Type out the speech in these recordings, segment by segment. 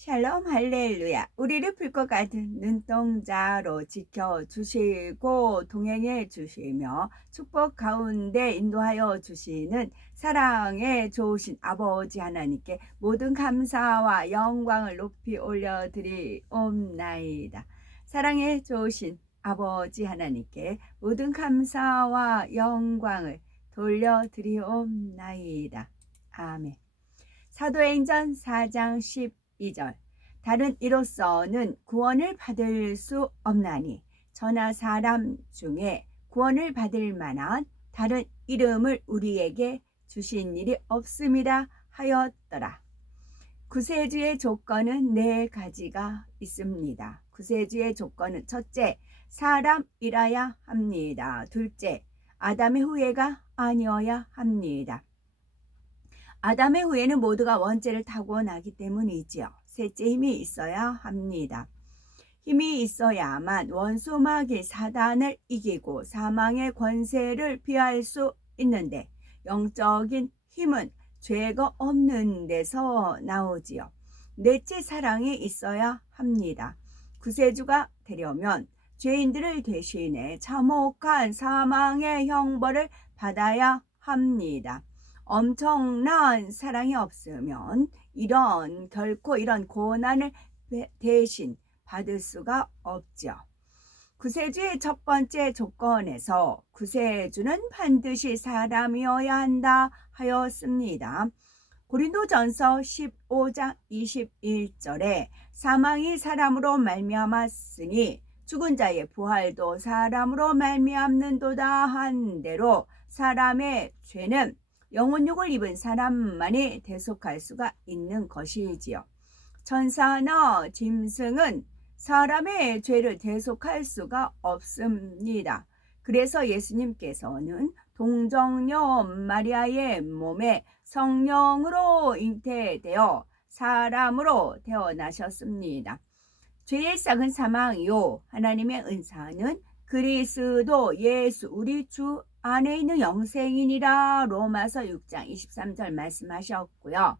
샬롬 할렐루야. 우리를 불 것 같은 눈동자로 지켜주시고 동행해 주시며 축복 가운데 인도하여 주시는 사랑의 좋으신 아버지 하나님께 모든 감사와 영광을 높이 올려드리옵나이다. 사랑의 좋으신 아버지 하나님께 모든 감사와 영광을 돌려드리옵나이다. 아멘. 사도행전 4장 12절 다른 이로서는 구원을 받을 수 없나니 저나 사람 중에 구원을 받을 만한 다른 이름을 우리에게 주신 일이 없음이라 하였더라. 구세주의 조건은 네 가지가 있습니다. 구세주의 조건은 첫째, 사람이라야 합니다. 둘째, 아담의 후예가 아니어야 합니다. 아담의 후예는 모두가 원죄를 타고나기 때문이지요. 셋째, 힘이 있어야 합니다. 힘이 있어야만 원수 마귀 사단을 이기고 사망의 권세를 피할 수 있는데 영적인 힘은 죄가 없는 데서 나오지요. 넷째, 사랑이 있어야 합니다. 구세주가 되려면 죄인들을 대신해 참혹한 사망의 형벌을 받아야 합니다. 엄청난 사랑이 없으면 결코 이런 고난을 대신 받을 수가 없죠. 구세주의 첫 번째 조건에서 구세주는 반드시 사람이어야 한다 하였습니다. 고린도전서 15장 21절에 사망이 사람으로 말미암았으니 죽은 자의 부활도 사람으로 말미암는도다 한 대로 사람의 죄는 영혼육을 입은 사람만이 대속할 수가 있는 것이지요. 천사나 짐승은 사람의 죄를 대속할 수가 없습니다. 그래서 예수님께서는 동정녀 마리아의 몸에 성령으로 잉태되어 사람으로 태어나셨습니다. 죄의 싹은 사망이요 하나님의 은사는 그리스도 예수 우리 주 안에 있는 영생이니라 로마서 6장 23절 말씀하셨고요.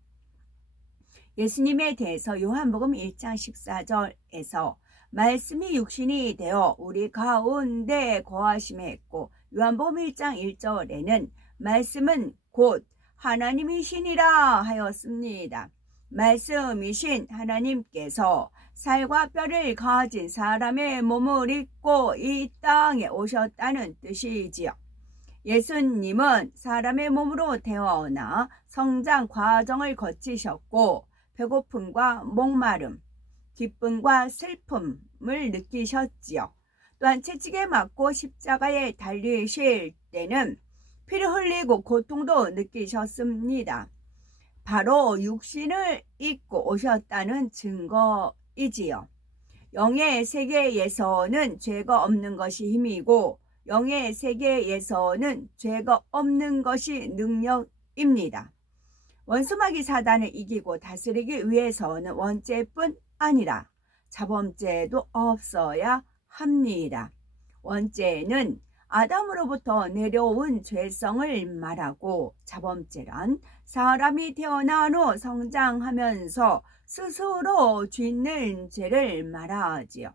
예수님에 대해서 요한복음 1장 14절에서 말씀이 육신이 되어 우리 가운데 거하심에 했고 요한복음 1장 1절에는 말씀은 곧 하나님이시니라 하였습니다. 말씀이신 하나님께서 살과 뼈를 가진 사람의 몸을 입고 이 땅에 오셨다는 뜻이지요. 예수님은 사람의 몸으로 태어나 성장 과정을 거치셨고 배고픔과 목마름, 기쁨과 슬픔을 느끼셨지요. 또한 채찍에 맞고 십자가에 달리실 때는 피를 흘리고 고통도 느끼셨습니다. 바로 육신을 입고 오셨다는 증거이지요. 영의 세계에서는 죄가 없는 것이 힘이고 영의 세계에서는 죄가 없는 것이 능력입니다. 원수마귀 사단을 이기고 다스리기 위해서는 원죄뿐 아니라 자범죄도 없어야 합니다. 원죄는 아담으로부터 내려온 죄성을 말하고 자범죄란 사람이 태어난 후 성장하면서 스스로 짓는 죄를 말하지요.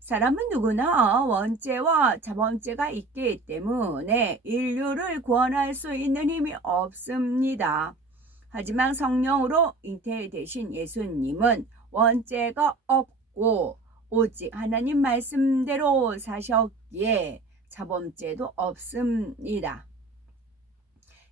사람은 누구나 원죄와 자범죄가 있기 때문에 인류를 구원할 수 있는 힘이 없습니다. 하지만 성령으로 잉태되신 예수님은 원죄가 없고 오직 하나님 말씀대로 사셨기에 자범죄도 없습니다.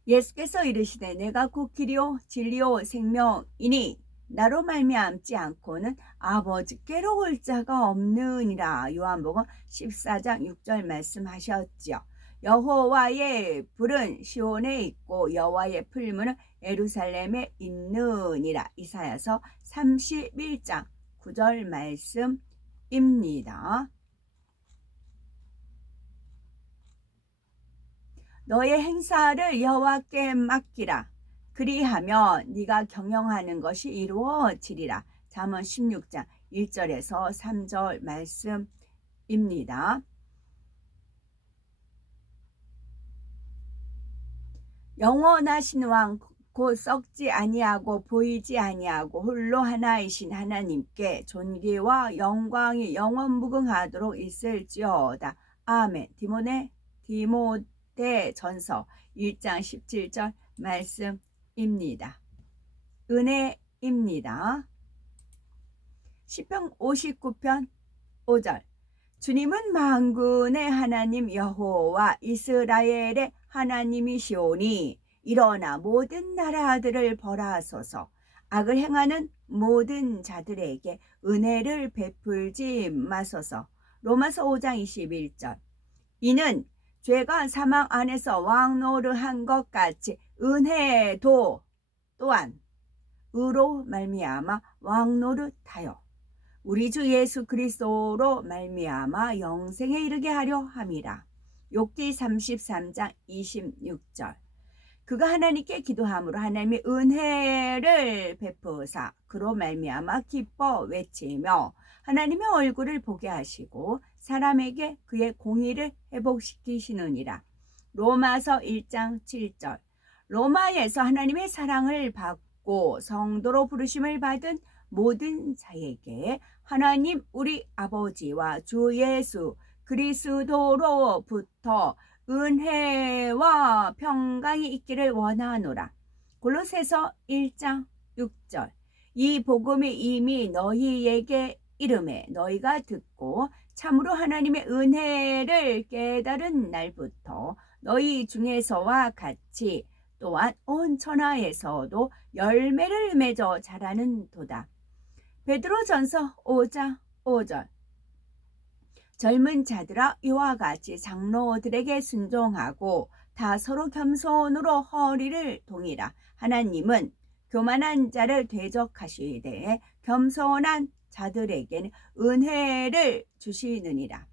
예수께서 이르시되 내가 곧 길이요 진리요 생명이니 나로 말미암지 않고는 아버지께로 올 자가 없느니라. 요한복음 14장 6절 말씀하셨지요. 여호와의 불은 시온에 있고 여호와의 풀무는 예루살렘에 있느니라. 이사야서 31장 9절 말씀입니다. 너의 행사를 여호와께 맡기라. 그리하면 네가 경영하는 것이 이루어지리라. 잠언 16장 1절에서 3절 말씀입니다. 영원하신 왕 곧 썩지 아니하고 보이지 아니하고 홀로 하나이신 하나님께 존귀와 영광이 영원 무궁하도록 있을지어다. 아멘. 디모데전서 1장 17절 말씀입니다. 은혜입니다. 시편 59편 5절 주님은 만군의 하나님 여호와 이스라엘의 하나님이시오니 일어나 모든 나라들을 벌하소서. 악을 행하는 모든 자들에게 은혜를 베풀지 마소서. 로마서 5장 21절 이는 죄가 사망 안에서 왕노릇한 것 같이 은혜도 또한 의로 말미암아 왕노릇하여 우리 주 예수 그리스도로 말미암아 영생에 이르게 하려 함이라. 욥기 33장 26절 그가 하나님께 기도함으로 하나님의 은혜를 베푸사 그로 말미암아 기뻐 외치며 하나님의 얼굴을 보게 하시고 사람에게 그의 공의를 회복시키시느니라. 로마서 1장 7절 로마에서 하나님의 사랑을 받고 성도로 부르심을 받은 모든 자에게 하나님 우리 아버지와 주 예수 그리스도로부터 은혜와 평강이 있기를 원하노라. 골로새서 1장 6절 이 복음이 이미 너희에게 이름에 너희가 듣고 참으로 하나님의 은혜를 깨달은 날부터 너희 중에서와 같이 또한 온 천하에서도 열매를 맺어 자라는 도다. 베드로전서 5장 5절 젊은 자들아 이와 같이 장로들에게 순종하고 다 서로 겸손으로 허리를 동이라. 하나님은 교만한 자를 대적하시되 겸손한 자들에게는 은혜를 주시느니라.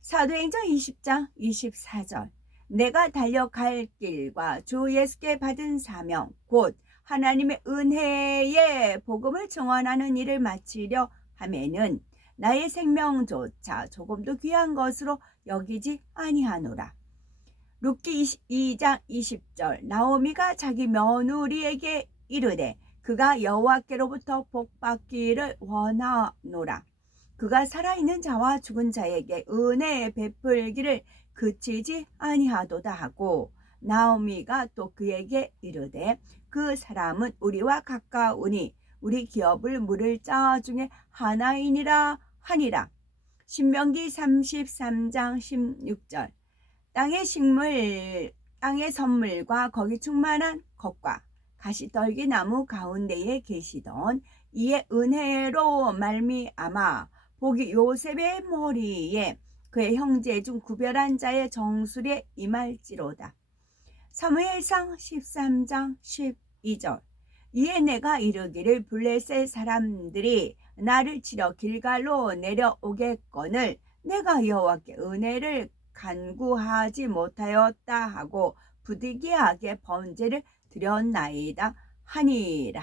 사도행전 20장 24절 내가 달려갈 길과 주 예수께 받은 사명 곧 하나님의 은혜의 복음을 증언하는 일을 마치려 하면은 나의 생명조차 조금도 귀한 것으로 여기지 아니하노라. 룻기 22장 20절 나오미가 자기 며느리에게 이르되 그가 여호와께로부터 복받기를 원하노라. 그가 살아있는 자와 죽은 자에게 은혜 베풀기를 그치지 아니하도다 하고 나오미가 또 그에게 이르되 그 사람은 우리와 가까우니 우리 기업을 물을 자 중에 하나이니라 하니라. 신명기 33장 16절 땅의 식물 땅의 선물과 거기 충만한 것과 가시떨기 나무 가운데에 계시던 이의 은혜로 말미암아 복이 요셉의 머리에 그의 형제 중 구별한 자의 정술에 임할지로다. 사무엘상 13장 12절 이에 내가 이르기를 블레셋 사람들이 나를 치러 길갈로 내려오겠거늘 내가 여호와께 은혜를 간구하지 못하였다 하고 부득이하게 번제를 드렸나이다 하니라.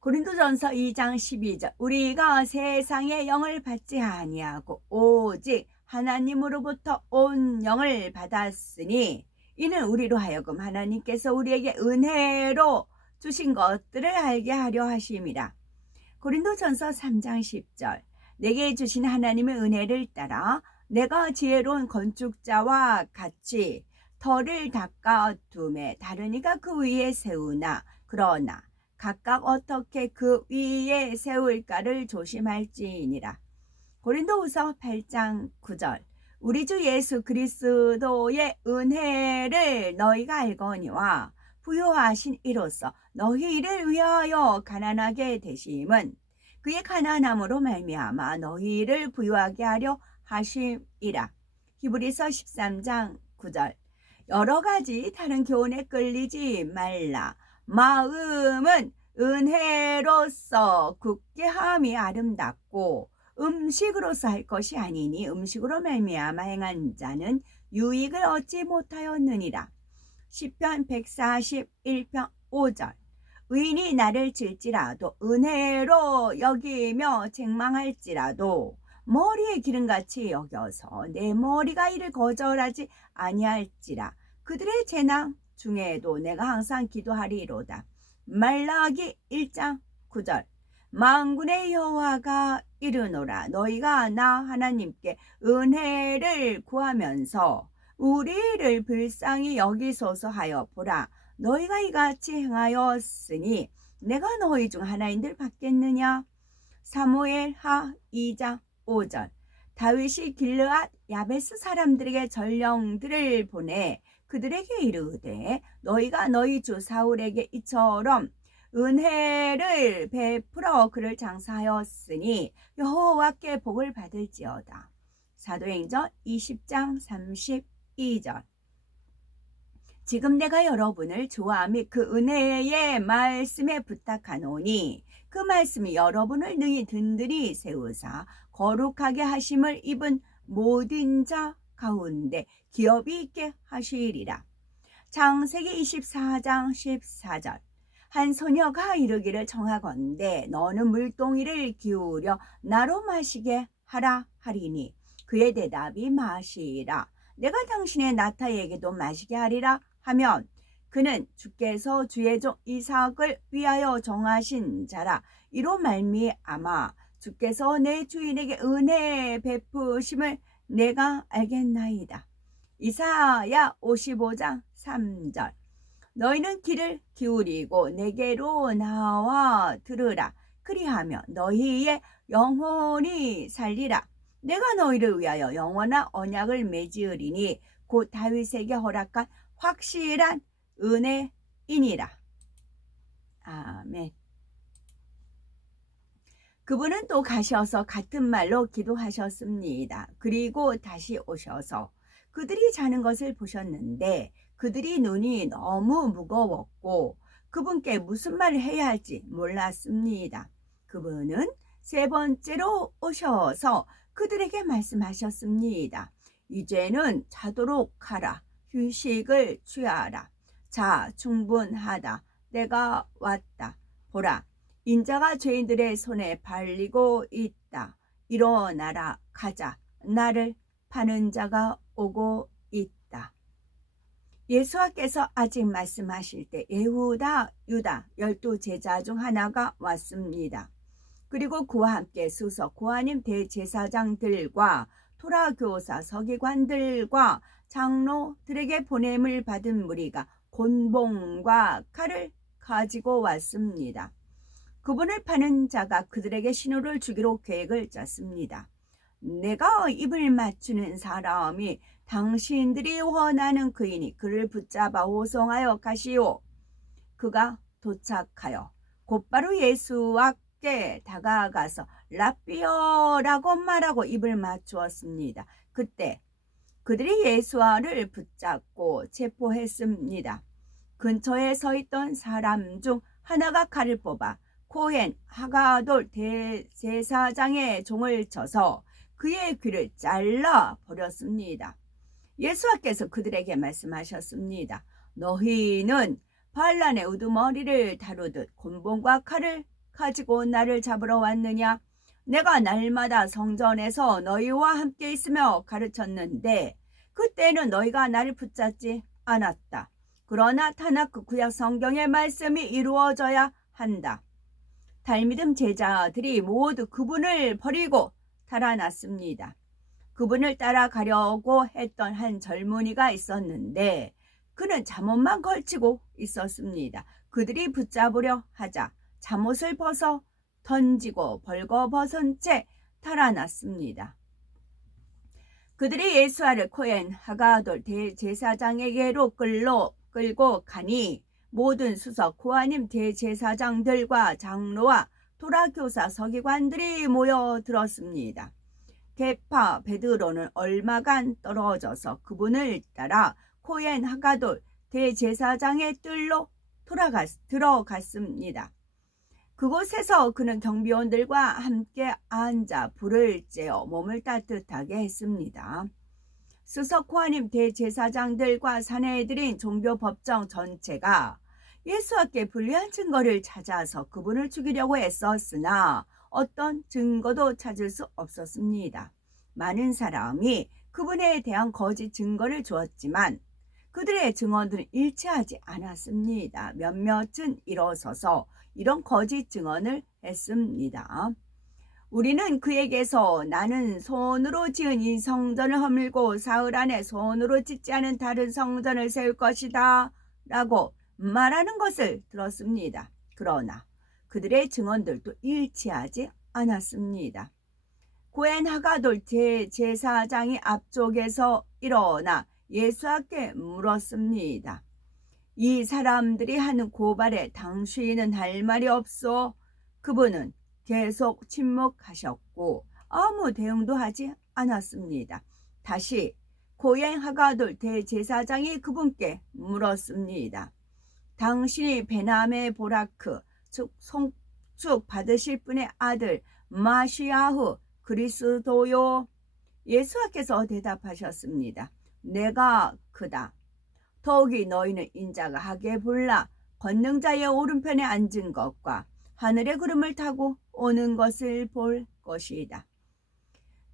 고린도전서 2장 12절 우리가 세상의 영을 받지 아니하고 오직 하나님으로부터 온 영을 받았으니 이는 우리로 하여금 하나님께서 우리에게 은혜로 주신 것들을 알게 하려 하심이라. 고린도전서 3장 10절 내게 주신 하나님의 은혜를 따라 내가 지혜로운 건축자와 같이 터를 닦아둠에 다른 이가 그 위에 세우나 그러나 각각 어떻게 그 위에 세울까를 조심할지니라. 고린도후서 8장 9절 우리 주 예수 그리스도의 은혜를 너희가 알거니와 부요하신 이로써 너희를 위하여 가난하게 되심은 그의 가난함으로 말미암아 너희를 부요하게 하려 하심이라. 히브리서 13장 9절 여러 가지 다른 교훈에 끌리지 말라. 마음은 은혜로서 굳게 함이 아름답고 음식으로서 할 것이 아니니 음식으로 말미암아 행한 자는 유익을 얻지 못하였느니라. 시편 141편 5절 의인이 나를 칠지라도 은혜로 여기며 책망할지라도 머리에 기름같이 여겨서 내 머리가 이를 거절하지 아니할지라. 그들의 재앙 중에도 내가 항상 기도하리로다. 말라기 1장 9절. 만군의 여호와가 이르노라. 너희가 나 하나님께 은혜를 구하면서 우리를 불쌍히 여기소서 하여 보라. 너희가 이같이 행하였으니 내가 너희 중 하나인들 받겠느냐. 사무엘하 2장 5절. 다윗이 길르앗 야베스 사람들에게 전령들을 보내 그들에게 이르되 너희가 너희 주 사울에게 이처럼 은혜를 베풀어 그를 장사하였으니 여호와께 복을 받을지어다. 사도행전 20장 32절. 지금 내가 여러분을 조화 및 그 은혜의 말씀에 부탁하노니 그 말씀이 여러분을 능히 든든히 세우사 거룩하게 하심을 입은 모든 자 가운데 기업이 있게 하시리라. 창세기 24장 14절. 한 소녀가 이르기를 청하건대 너는 물동이를 기울여 나로 마시게 하라 하리니 그의 대답이 마시라. 내가 당신의 나타에게도 마시게 하리라 하면 그는 주께서 주의 종 이삭을 위하여 정하신 자라. 이로 말미암아 주께서 내 주인에게 은혜 베푸심을 내가 알겠나이다. 이사야 55장 3절. 너희는 귀를 기울이고 내게로 나와 들으라. 그리하면 너희의 영혼이 살리라. 내가 너희를 위하여 영원한 언약을 맺으리니 곧 다윗에게 허락한 확실한 은혜이니라. 아멘. 그분은 또 가셔서 같은 말로 기도하셨습니다. 그리고 다시 오셔서 그들이 자는 것을 보셨는데 그들이 눈이 너무 무거웠고 그분께 무슨 말을 해야 할지 몰랐습니다. 그분은 세 번째로 오셔서 그들에게 말씀하셨습니다. 이제는 자도록 하라. 휴식을 취하라. 자, 충분하다. 내가 왔다. 보라, 인자가 죄인들의 손에 발리고 있다. 일어나라. 가자. 나를 파는 자가 오고 있다. 예수께서 아직 말씀하실 때 예후다, 유다 12제자 중 하나가 왔습니다. 그리고 그와 함께 수석 고하님 대제사장들과 토라교사 서기관들과 장로들에게 보냄을 받은 무리가 곤봉과 칼을 가지고 왔습니다. 그분을 파는 자가 그들에게 신호를 주기로 계획을 짰습니다. 내가 입을 맞추는 사람이 당신들이 원하는 그이니 그를 붙잡아 호송하여 가시오. 그가 도착하여 곧바로 예수께 다가가서 라삐어라고 말하고 입을 맞추었습니다. 그때 그들이 예수를 붙잡고 체포했습니다. 근처에 서 있던 사람 중 하나가 칼을 뽑아 코헨 하가돌 대제사장의 종을 쳐서 그의 귀를 잘라 버렸습니다. 예수께서 그들에게 말씀하셨습니다. 너희는 반란의 우두머리를 다루듯 곤봉과 칼을 가지고 나를 잡으러 왔느냐? 내가 날마다 성전에서 너희와 함께 있으며 가르쳤는데 그때는 너희가 나를 붙잡지 않았다. 그러나 타나크 구약 성경의 말씀이 이루어져야 한다. 달미듬 제자들이 모두 그분을 버리고 달아났습니다. 그분을 따라가려고 했던 한 젊은이가 있었는데 그는 잠옷만 걸치고 있었습니다. 그들이 붙잡으려 하자 잠옷을 벗어 던지고 벌거벗은 채 달아났습니다. 그들이 예수를 코헨 하가돌 대제사장에게로 끌고 가니 모든 수석 고하님 대제사장들과 장로와 토라교사 서기관들이 모여들었습니다. 게파 베드로는 얼마간 떨어져서 그분을 따라 코헨 하가돌 대제사장의 뜰로 들어갔습니다. 그곳에서 그는 경비원들과 함께 앉아 불을 쬐어 몸을 따뜻하게 했습니다. 수석 고하님 대제사장들과 사내들인 종교법정 전체가 예수께 불리한 증거를 찾아서 그분을 죽이려고 애썼으나 어떤 증거도 찾을 수 없었습니다. 많은 사람이 그분에 대한 거짓 증거를 주었지만 그들의 증언들은 일치하지 않았습니다. 몇몇은 일어서서 이런 거짓 증언을 했습니다. 우리는 그에게서 나는 손으로 지은 이 성전을 허물고 사흘 안에 손으로 짓지 않은 다른 성전을 세울 것이다 라고 말하는 것을 들었습니다. 그러나 그들의 증언들도 일치하지 않았습니다. 고헨 하가돌 대제사장이 앞쪽에서 일어나 예수께 물었습니다. 이 사람들이 하는 고발에 당신은 할 말이 없소? 그분은 계속 침묵하셨고 아무 대응도 하지 않았습니다. 다시 고헨 하가돌 대제사장이 그분께 물었습니다. 당신이 베나메 보라크 즉 송축 받으실 분의 아들 마시아흐 그리스도요? 예수께서 대답하셨습니다. 내가 그다. 더욱이 너희는 인자가 하게 불라 권능자의 오른편에 앉은 것과 하늘의 구름을 타고 오는 것을 볼 것이다.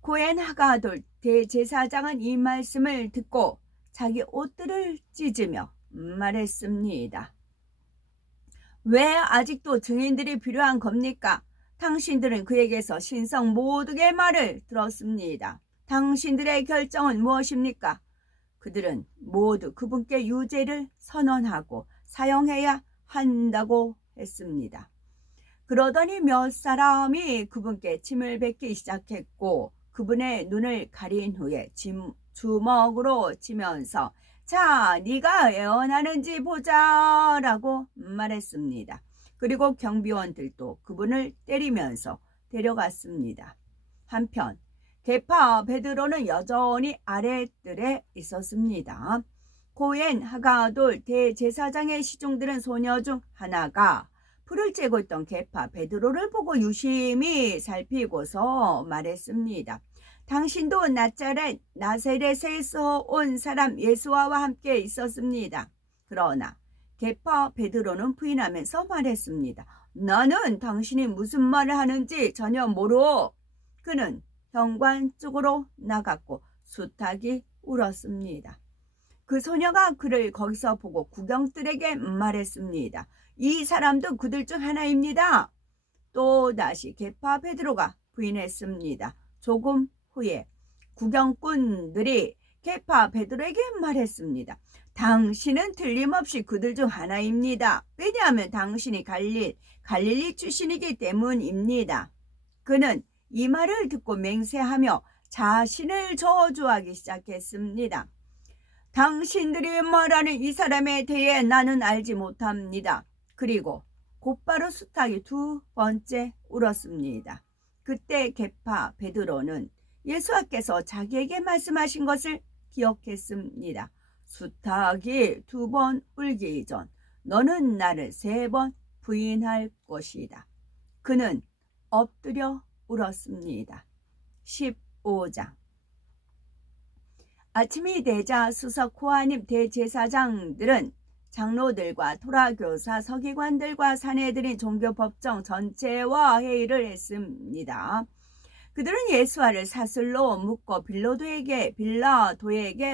고헨 하가돌 대제사장은 이 말씀을 듣고 자기 옷들을 찢으며 말했습니다. 왜 아직도 증인들이 필요한 겁니까? 당신들은 그에게서 신성 모두의 말을 들었습니다. 당신들의 결정은 무엇입니까? 그들은 모두 그분께 유죄를 선언하고 사형해야 한다고 했습니다. 그러더니 몇 사람이 그분께 침을 뱉기 시작했고 그분의 눈을 가린 후에 주먹으로 치면서 자, 네가 예언하는지 보자 라고 말했습니다. 그리고 경비원들도 그분을 때리면서 데려갔습니다. 한편 게파 베드로는 여전히 아랫뜰에 있었습니다. 고헨 하가돌 대제사장의 시중들은 소녀 중 하나가 불을 쬐고 있던 게파 베드로를 보고 유심히 살피고서 말했습니다. 당신도 나세렛에서 온 사람 예수와와 함께 있었습니다. 그러나 게파 베드로는 부인하면서 말했습니다. 나는 당신이 무슨 말을 하는지 전혀 모르오. 그는 현관 쪽으로 나갔고 수탉이 울었습니다. 그 소녀가 그를 거기서 보고 구경들에게 말했습니다. 이 사람도 그들 중 하나입니다. 또다시 게파 베드로가 부인했습니다. 조금 후에 구경꾼들이 게파 베드로에게 말했습니다. 당신은 틀림없이 그들 중 하나입니다. 왜냐하면 당신이 갈릴리 출신이기 때문입니다. 그는 이 말을 듣고 맹세하며 자신을 저주하기 시작했습니다. 당신들이 말하는 이 사람에 대해 나는 알지 못합니다. 그리고 곧바로 수탉이 두 번째 울었습니다. 그때 게파 베드로는 예수께서 자기에게 말씀하신 것을 기억했습니다. 수탉이 두 번 울기 전 너는 나를 3번 부인할 것이다. 그는 엎드려 울었습니다. 15장 아침이 되자 수석 코하님 대제사장들은 장로들과 토라교사 서기관들과 사내들인 종교법정 전체와 회의를 했습니다. 그들은 예수와를 사슬로 묶어 빌라도에게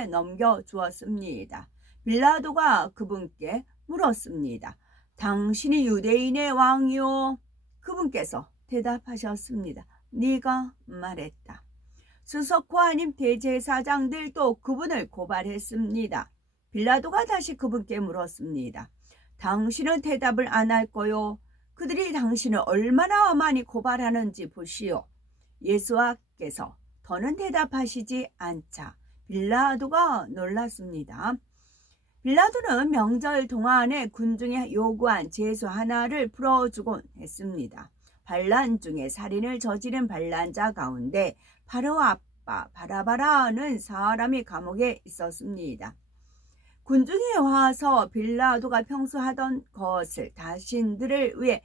넘겨주었습니다. 빌라도가 그분께 물었습니다. 당신이 유대인의 왕이요? 그분께서 대답하셨습니다. 네가 말했다. 수석 코하님 대제사장들도 그분을 고발했습니다. 빌라도가 다시 그분께 물었습니다. 당신은 대답을 안 할 거요? 그들이 당신을 얼마나 많이 고발하는지 보시오. 예수께서 더는 대답하시지 않자 빌라도가 놀랐습니다. 빌라도는 명절 동안에 군중이 요구한 제수 하나를 풀어주곤 했습니다. 반란 중에 살인을 저지른 반란자 가운데 바로 아빠 바라바라는 사람이 감옥에 있었습니다. 군중이 와서 빌라도가 평소 하던 것을 자신들을 위해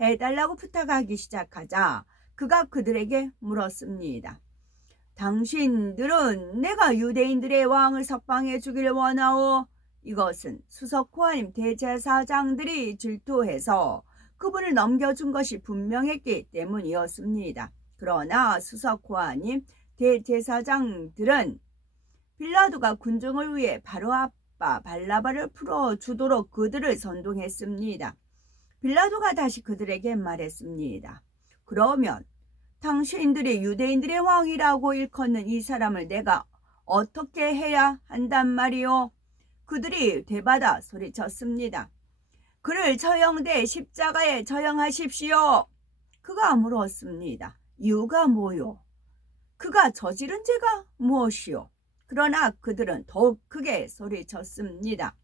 해달라고 부탁하기 시작하자 그가 그들에게 물었습니다. 당신들은 내가 유대인들의 왕을 석방해 주기를 원하오? 이것은 수석 코하님 대제사장들이 질투해서 그분을 넘겨준 것이 분명했기 때문이었습니다. 그러나 수석 코하님 대제사장들은 빌라도가 군중을 위해 바로아빠 발라바를 풀어주도록 그들을 선동했습니다. 빌라도가 다시 그들에게 말했습니다. 그러면 당신들이 유대인들의 왕이라고 일컫는 이 사람을 내가 어떻게 해야 한단 말이오? 그들이 되받아 소리쳤습니다. 그를 처형돼 십자가에 처형하십시오. 그가 물었습니다. 이유가 뭐요? 그가 저지른 죄가 무엇이요? 그러나 그들은 더욱 크게 소리쳤습니다.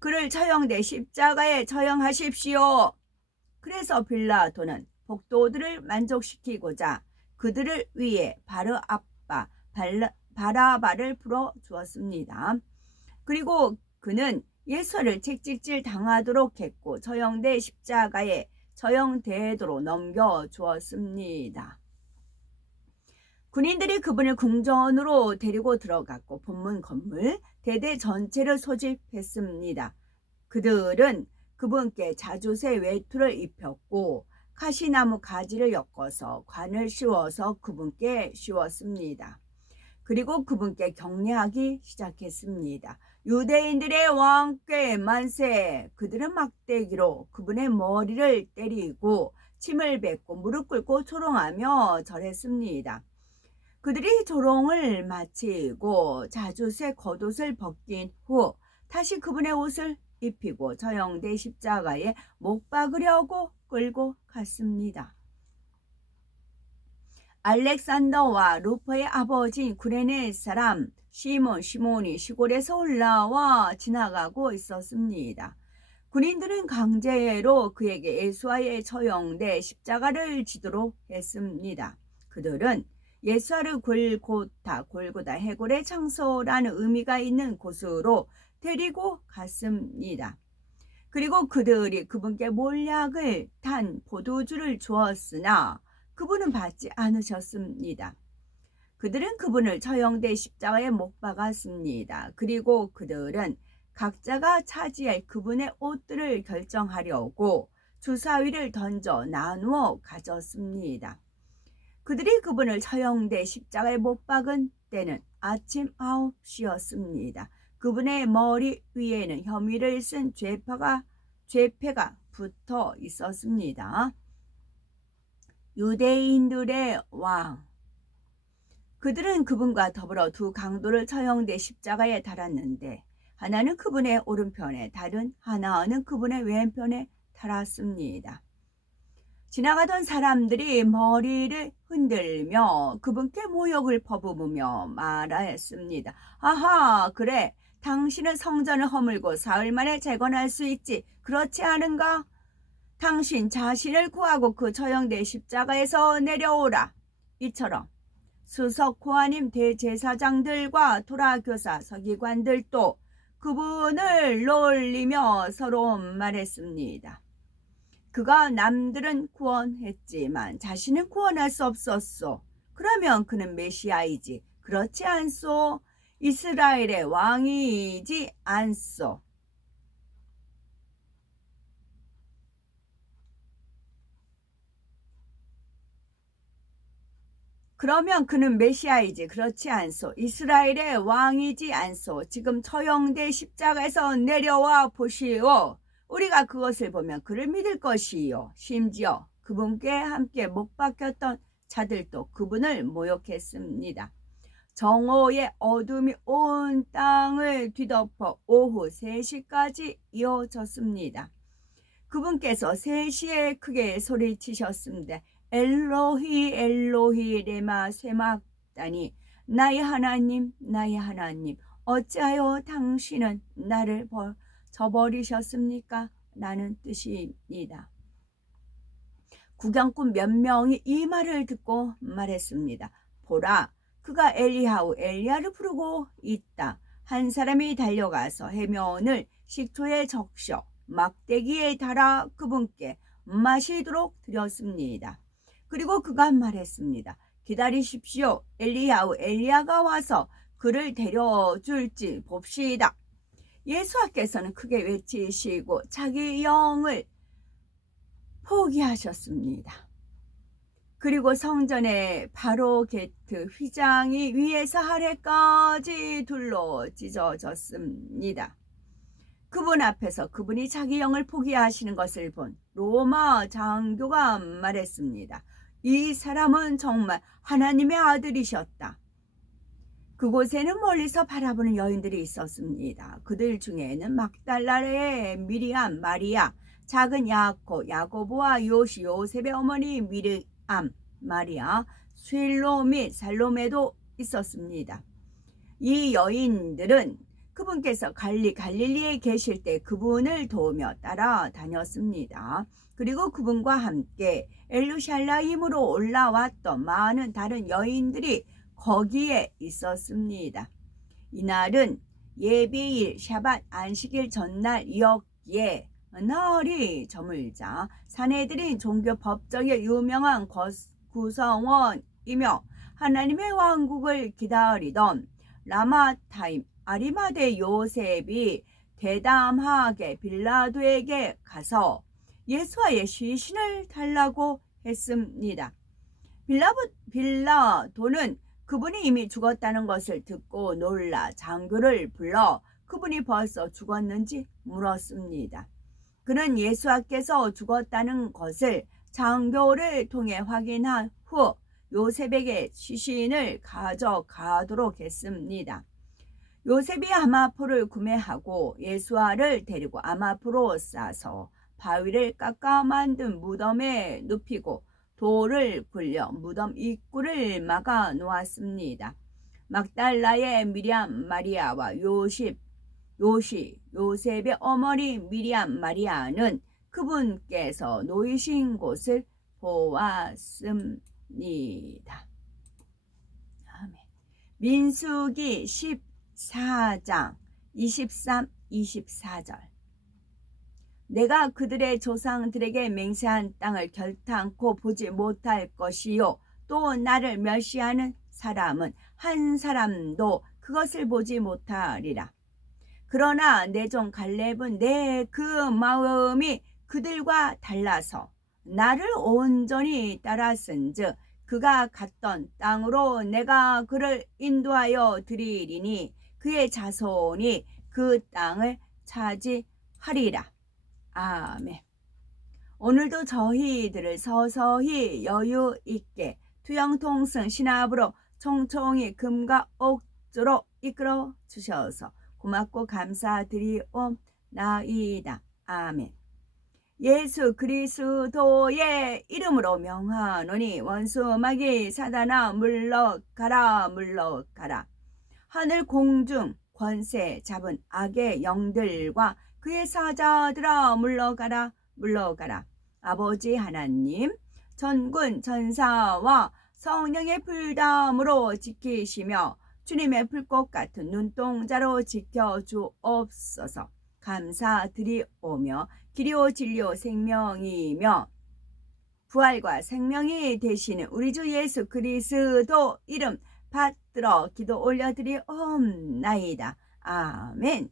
그를 처형돼 십자가에 처형하십시오. 그래서 빌라도는 복도들을 만족시키고자 그들을 위해 바르아빠 바라바를 풀어주었습니다. 그리고 그는 예수를 채찍질 당하도록 했고 처형돼 십자가에 처형되도록 넘겨주었습니다. 군인들이 그분을 궁전으로 데리고 들어갔고 본문 건물 대대 전체를 소집했습니다. 그들은 그분께 자주새 외투를 입혔고 카시나무 가지를 엮어서 관을 씌워서 그분께 씌웠습니다. 그리고 그분께 경례하기 시작했습니다. 유대인들의 왕께 만세! 그들은 막대기로 그분의 머리를 때리고 침을 뱉고 무릎 꿇고 조롱하며 절했습니다. 그들이 조롱을 마치고 자주새 겉옷을 벗긴 후 다시 그분의 옷을 입히고 처형돼 십자가에 못 박으려고 끌고 갔습니다. 알렉산더와 루퍼의 아버지인 구레네 사람 시몬이 시골에서 올라와 지나가고 있었습니다. 군인들은 강제로 그에게 예수와의 처형돼 십자가를 지도록 했습니다. 그들은 예수를 골고다 해골의 장소라는 의미가 있는 곳으로 데리고 갔습니다. 그리고 그들이 그분께 몰약을 탄 포도주를 주었으나 그분은 받지 않으셨습니다. 그들은 그분을 처형돼 십자가에 못 박았습니다. 그리고 그들은 각자가 차지할 그분의 옷들을 결정하려고 주사위를 던져 나누어 가졌습니다. 그들이 그분을 처형돼 십자가에 못 박은 때는 아침 9시였습니다. 그분의 머리 위에는 혐의를 쓴 죄패가 붙어 있었습니다. 유대인들의 왕. 그들은 그분과 더불어 두 강도를 처형돼 십자가에 달았는데 하나는 그분의 오른편에 다른 하나는 그분의 왼편에 달았습니다. 지나가던 사람들이 머리를 흔들며 그분께 모욕을 퍼부으며 말하였습니다. 아하, 그래. 당신은 성전을 허물고 사흘 만에 재건할 수 있지. 그렇지 않은가? 당신 자신을 구하고 그 처형된 십자가에서 내려오라. 이처럼 수석 고하님 대제사장들과 토라교사 서기관들도 그분을 놀리며 서로 말했습니다. 그가 남들은 구원했지만 자신은 구원할 수 없었소. 그러면 그는 메시아이지. 그렇지 않소? 이스라엘의 왕이지 않소. 그러면 그는 메시아이지. 그렇지 않소. 이스라엘의 왕이지 않소. 지금 처형돼 십자가에서 내려와 보시오. 우리가 그것을 보면 그를 믿을 것이요. 심지어 그분께 함께 못 박혔던 자들도 그분을 모욕했습니다. 정오의 어둠이 온 땅을 뒤덮어 오후 3시까지 이어졌습니다. 그분께서 3시에 크게 소리치셨습니다. 엘로히 엘로히 레마 세막다니 나의 하나님 어찌하여 당신은 나를 저버리셨습니까? 라는 뜻입니다. 구경꾼 몇 명이 이 말을 듣고 말했습니다. 보라, 그가 엘리야를 부르고 있다. 한 사람이 달려가서 해면을 식초에 적셔 막대기에 달아 그분께 마시도록 드렸습니다. 그리고 그가 말했습니다. 기다리십시오. 엘리야가 와서 그를 데려줄지 봅시다. 예수께서는 크게 외치시고 자기 영을 포기하셨습니다. 그리고 성전의 바로 게트 휘장이 위에서 아래까지 둘로 찢어졌습니다. 그분 앞에서 그분이 자기 영을 포기하시는 것을 본 로마 장교가 말했습니다. 이 사람은 정말 하나님의 아들이셨다. 그곳에는 멀리서 바라보는 여인들이 있었습니다. 그들 중에는 막달라의 미리암, 마리아, 작은 야고보와 요시, 요셉의 어머니 미리암, 마리아, 쉴로 및 살로메도 있었습니다. 이 여인들은 그분께서 갈릴리에 계실 때 그분을 도우며 따라다녔습니다. 그리고 그분과 함께 엘루샬라임으로 올라왔던 많은 다른 여인들이 거기에 있었습니다. 이날은 예비일 샤밧 안식일 전날이었기에 날이 저물자 사내들인 종교 법정의 유명한 구성원이며 하나님의 왕국을 기다리던 라마타임 아리마대 요셉이 대담하게 빌라도에게 가서 예수와의 시신을 달라고 했습니다. 빌라도는 그분이 이미 죽었다는 것을 듣고 놀라 장교를 불러 그분이 벌써 죽었는지 물었습니다. 그는 예수께서 죽었다는 것을 장교를 통해 확인한 후 요셉에게 시신을 가져가도록 했습니다. 요셉이 아마포를 구매하고 예수와를 데리고 아마포로 싸서 바위를 깎아 만든 무덤에 눕히고 돌을 굴려 무덤 입구를 막아 놓았습니다. 막달라의 미리암 마리아와 요셉의 어머니 미리암 마리아는 그분께서 놓이신 곳을 보았습니다. 아멘. 민수기 14장 23, 24절. 내가 그들의 조상들에게 맹세한 땅을 결탄코 보지 못할 것이요 또 나를 멸시하는 사람은 한 사람도 그것을 보지 못하리라. 그러나 내 종 갈렙은 내 그 마음이 그들과 달라서 나를 온전히 따랐은즉 그가 갔던 땅으로 내가 그를 인도하여 드리리니 그의 자손이 그 땅을 차지하리라. 아멘. 오늘도 저희들을 서서히 여유 있게 투영통승 신압으로 총총히 금과 옥조로 이끌어 주셔서 고맙고 감사드리옵나이다. 아멘. 예수 그리스도의 이름으로 명하노니 원수마귀 사단아 물러가라 물러가라. 하늘 공중 권세 잡은 악의 영들과 그의 사자들아 물러가라 물러가라. 아버지 하나님 전군 전사와 성령의 불담으로 지키시며 주님의 불꽃 같은 눈동자로 지켜주옵소서. 감사드리오며 길이요 진리요 생명이며 부활과 생명이 되시는 우리 주 예수 그리스도 이름 받들어 기도 올려드리옵나이다. 아멘.